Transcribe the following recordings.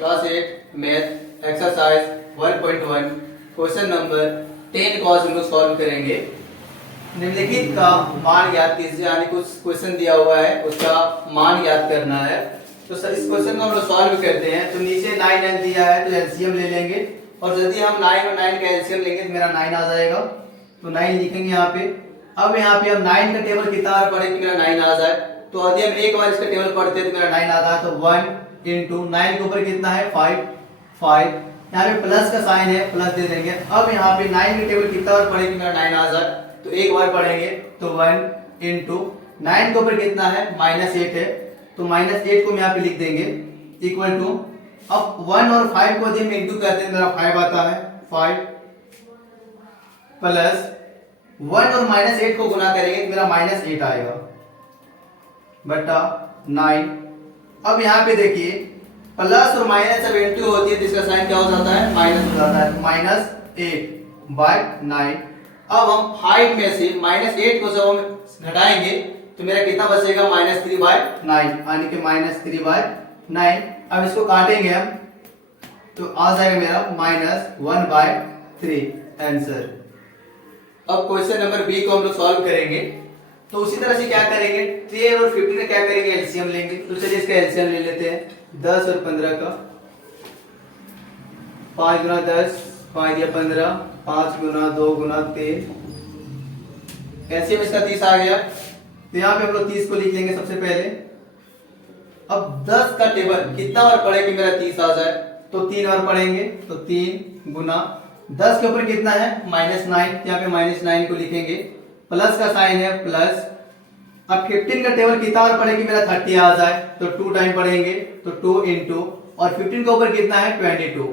Class 8 math exercise 1.1 question number 10 को आज हम लोग सॉल्व करेंगे। निम्नलिखित का मान ज्ञात कीजिए, यानी कुछ क्वेश्चन दिया हुआ है उसका मान ज्ञात करना है। तो सर इस क्वेश्चन को हम लोग सॉल्व करते हैं। तो नीचे 9 दिया है तो एलसीएम ले लेंगे, और यदि हम 9 और 9 का एलसीएम लेंगे तो मेरा 9 आ जाएगा। तो 9 लिखेंगे यहाँ पे। अब यहाँ पे हम 9 का टेबल कितना बार पढ़े कि मेरा 9 आ जाए। तो यदि हम एक बार इसका टेबल पढ़ते हैं तो मेरा 9 आता है। तो 1 इंटू 9 के ऊपर कितना है 5 यहाँ पे प्लस का साइन है, प्लस दे देंगे। अब यहाँ पे 9 के टेबल कितना बार पढ़े कि मेरा 9 आ जाए। तो एक बार पढ़ेंगे तो 1 इंटू 9 के ऊपर कितना है -8 है। तो -8 को हम यहाँ पे लिख देंगे इक्वल टू, अब 1 और 5 को यदि हम इंटू करते हैं मेरा 5 आता है। 5 प्लस 1 और -8 को गुना करेंगे तो मेरा -8 आएगा बटा 9। अब यहाँ पे देखिए प्लस और माइनस जब इंटू होती है तो इसका साइन क्या हो जाता है, माइनस हो जाता है। -8/9। अब हम 5 में से -8 को जब हम घटाएंगे तो मेरा कितना बचेगा -3/9, यानी कि -3/9। अब इसको काटेंगे हम तो आ जाएगा मेरा -1/3 आंसर। अब क्वेश्चन नंबर बी को हम लोग सॉल्व करेंगे। तो उसी तरह से क्या करेंगे, 3 और 15 का क्या करेंगे, एलसीएम लेंगे। तो चलिए इसका एलसीएम ले लेते हैं। 10 और 15 का 5 गुना 10 5 या 15, 5 गुना 2 गुना 3, एलसीएम इसका 30 आ गया। तो यहाँ पे हम लोग 30 को लिख लेंगे सबसे पहले। अब 10 का टेबल कितना बार पढ़े कि मेरा 30 आ जाए। तो 3 बार पढ़ेंगे तो 3 गुना 10 के ऊपर कितना है -9, यहाँ पे -9 को लिखेंगे, प्लस का साइन है प्लस। अब 15 का टेबल कितना बार पढ़े कि मेरा 30 आ जाए। तो 2 टाइम पढ़ेंगे तो 2 इंटू, और 15 के ऊपर कितना है 22।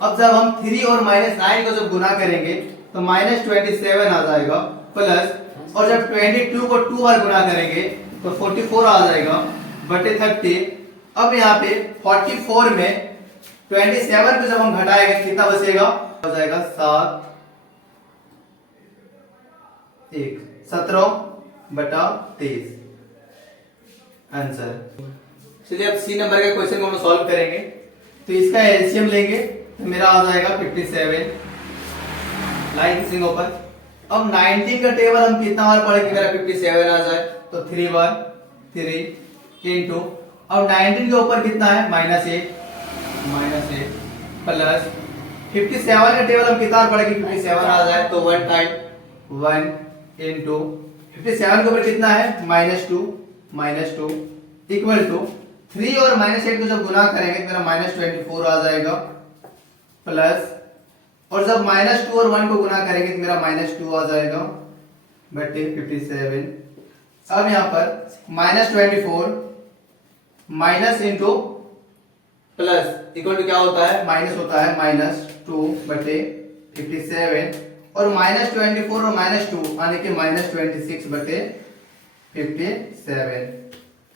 अब जब हम 3 और -9 को जब गुना करेंगे तो -27 आ जाएगा, प्लस, और जब 22 को 2 बार गुना करेंगे तो 44 आ जाएगा बटे 30। अब यहाँ पे 44 में 27 को जब हम घटाएंगे कितना बचेगा, हो जाएगा 17/23 आंसर। चलिए अब सी नंबर के क्वेश्चन को हम सॉल्व करेंगे। तो इसका एलसीएम लेंगे तो मेरा आ जाएगा 57 लाइन किसिंग ऊपर। अब 19 का टेबल हम कितना बार पढ़े कि मेरा 57 आ जाए। तो 3 बार 3 इंटू, अब 19 के ऊपर कितना है -8 प्लस 57 का टेबल हम कितना बार पढ़े कि 57 आ जाए। तो 1 टाइम 1 इंटू 57 के ऊपर कितना है -2 इक्वल टू 3 और -8 को जब गुना करेंगे तो मेरा -24 आ जाएगा, प्लस, और जब -2 और 1 को गुना करेंगे तो मेरा -2 आ जाएगा बटे 57। अब यहाँ पर -24 minus into plus equal to क्या होता है, माइनस होता है -2 बटे 57, और -24 और -2 यानी कि -26 बटे 57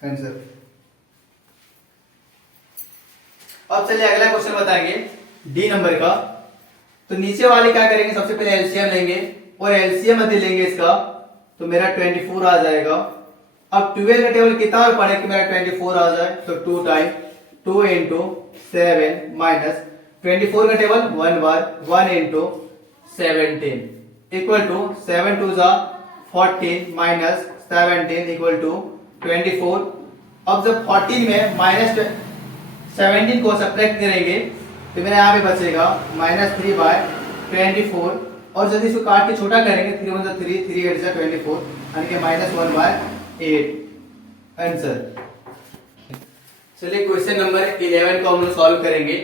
आंसर। अब चलिए अगला क्वेश्चन बताएंगे डी नंबर का। तो नीचे वाले क्या करेंगे, सबसे पहले एलसीएम लेंगे, और एलसीएम यदि लेंगे इसका तो मेरा 24 आ जाएगा। अब 12 का टेबल कितना बार पढ़े कि मेरा 24 आ जाए। तो 2 टाइम 2 इंटू 7 माइनस 24 का टेबल 1 बार 1 इंटू 17 इक्वल टू 7 2 जा 14 माइनस 17 इक्वल टू 24। अब जब 14 में -17 को सब्ट्रैक्ट करेंगे तो मेरा यहाँ पे बचेगा -3/24, और यदि इसको काट के छोटा करेंगे 3 1 3 3 8 24 यानी कि -1/8 आंसर। चलिए क्वेश्चन नंबर 11 को हम लोग सॉल्व करेंगे।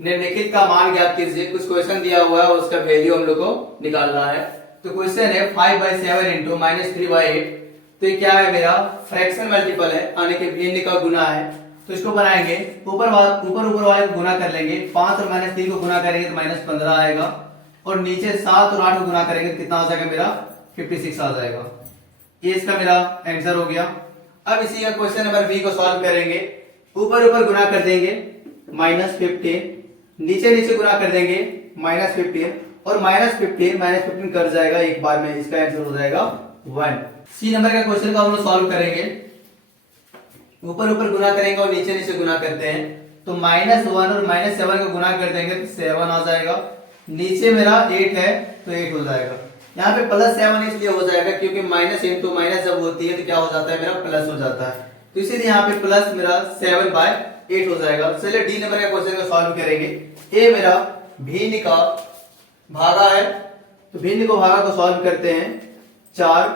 निम्नलिखित का मान ज्ञात कीजिए। कुछ क्वेश्चन दिया हुआ है उसका वैल्यू हम लोग को निकालना है। तो क्वेश्चन है 5/7 इंटू -3/8। तो ये क्या है, मेरा फ्रैक्शन मल्टीपल है, यानी कि भिन्न का गुना है। तो इसको बनाएंगे, ऊपर वाले को गुना कर लेंगे। 5 और -3 को गुना करेंगे तो -15 आएगा, और नीचे 7 और 8 को गुना करेंगे तो कितना आ जाएगा, मेरा 56 आ जाएगा। ये इसका मेरा आंसर हो गया। अब इसी का क्वेश्चन नंबर बी को सॉल्व करेंगे। ऊपर गुना कर देंगे -15, नीचे गुना कर देंगे -15, और -15 कर जाएगा एक बार में, इसका आंसर हो जाएगा 1। सी नंबर का क्वेश्चन को हम लोग सॉल्व करेंगे। ऊपर गुना करेंगे और नीचे गुना करते हैं। तो -1 और -7 को गुना कर देंगे तो 7 आ जाएगा। नीचे मेरा 8 है तो 8 हो जाएगा। यहाँ पे +7 इसलिए हो जाएगा क्योंकि माइनस इंटू माइनस जब होती है तो क्या हो जाता है, मेरा प्लस हो जाता है, तो इसीलिए यहाँ पे प्लस मेरा 7/8 हो जाएगा। चलिए डी नंबर का क्वेश्चन को सॉल्व करेंगे। ए मेरा भिन्न का भागा है, तो भिन्न को भागा को सॉल्व करते हैं। 4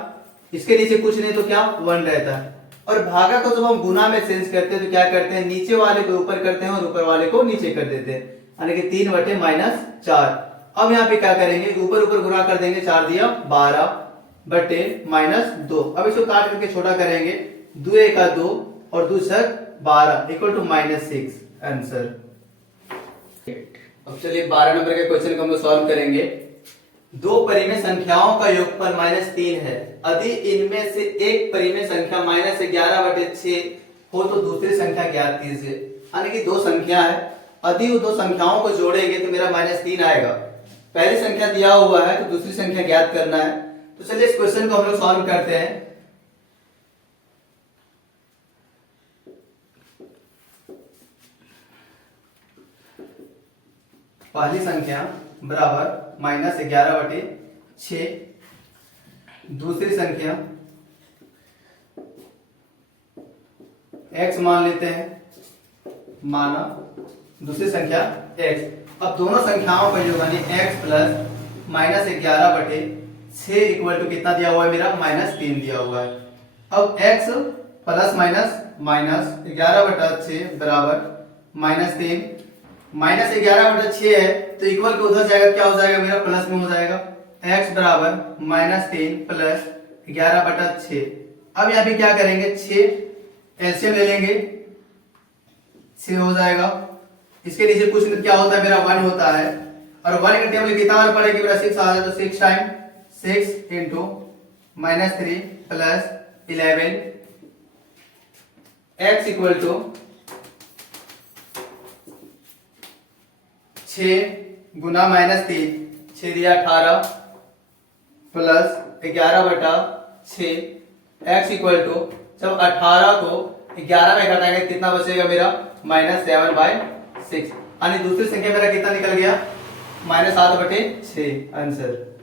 इसके नीचे कुछ नहीं तो क्या 1 रहता है, और भागा को जब हम गुना में चेंज करते हैं तो क्या करते हैं, नीचे वाले को ऊपर करते हैं और ऊपर वाले को नीचे कर देते हैं, यानी कि 3/-4। अब यहाँ पे क्या करेंगे, ऊपर ऊपर गुना कर देंगे, 4 दिया 12/-2। अब इसको काट करके छोटा करेंगे, 2 1 2 और 2 6 12 इक्वल टू -6 आंसर। अब चलिए 12 नंबर के क्वेश्चन को हम लोग सॉल्व करेंगे। दो परिमेय संख्याओं का योगफल -3 है, यदि इनमें से एक परिमेय संख्या -11/6 हो तो दूसरी संख्या ज्ञात कीजिए। यानी कि दो संख्या है, यदि वो दो संख्याओं को जोड़ेंगे तो मेरा -3 आएगा। पहली संख्या दिया हुआ है तो दूसरी संख्या ज्ञात करना है। तो चलिए इस क्वेश्चन को हम लोग सॉल्व करते हैं। पहली संख्या बराबर -11/6, दूसरी संख्या x मान लेते हैं, माना दूसरी संख्या x। अब दोनों संख्याओं का योग यानी x प्लस -11/6 इक्वल टू कितना दिया हुआ है, मेरा -3 दिया हुआ है। अब x प्लस माइनस 11/6 बराबर -3, -11/6 है तो इक्वल के उधर जाएगा, क्या हो जाएगा, मेरा प्लस में हो जाएगा। x बराबर -3 प्लस 11/6। अब यहाँ पे क्या करेंगे, 6 एलसीएम ले लेंगे, 6 हो जाएगा। इसके नीचे कुछ क्या होता है, मेरा 1 होता है, और 1 का टेबल कितना बार पढ़ेंगे, मेरा 6 आ जाए तो 6 time 6 into -3 plus 11 x equal to 6 गुना -3, 6 दिया 18 प्लस 11/6 x इक्वल टू, जब 18 को 11 में घटाएंगे कितना बचेगा, मेरा -7/6। यानी दूसरी संख्या मेरा कितना निकल गया, -7/6 आंसर।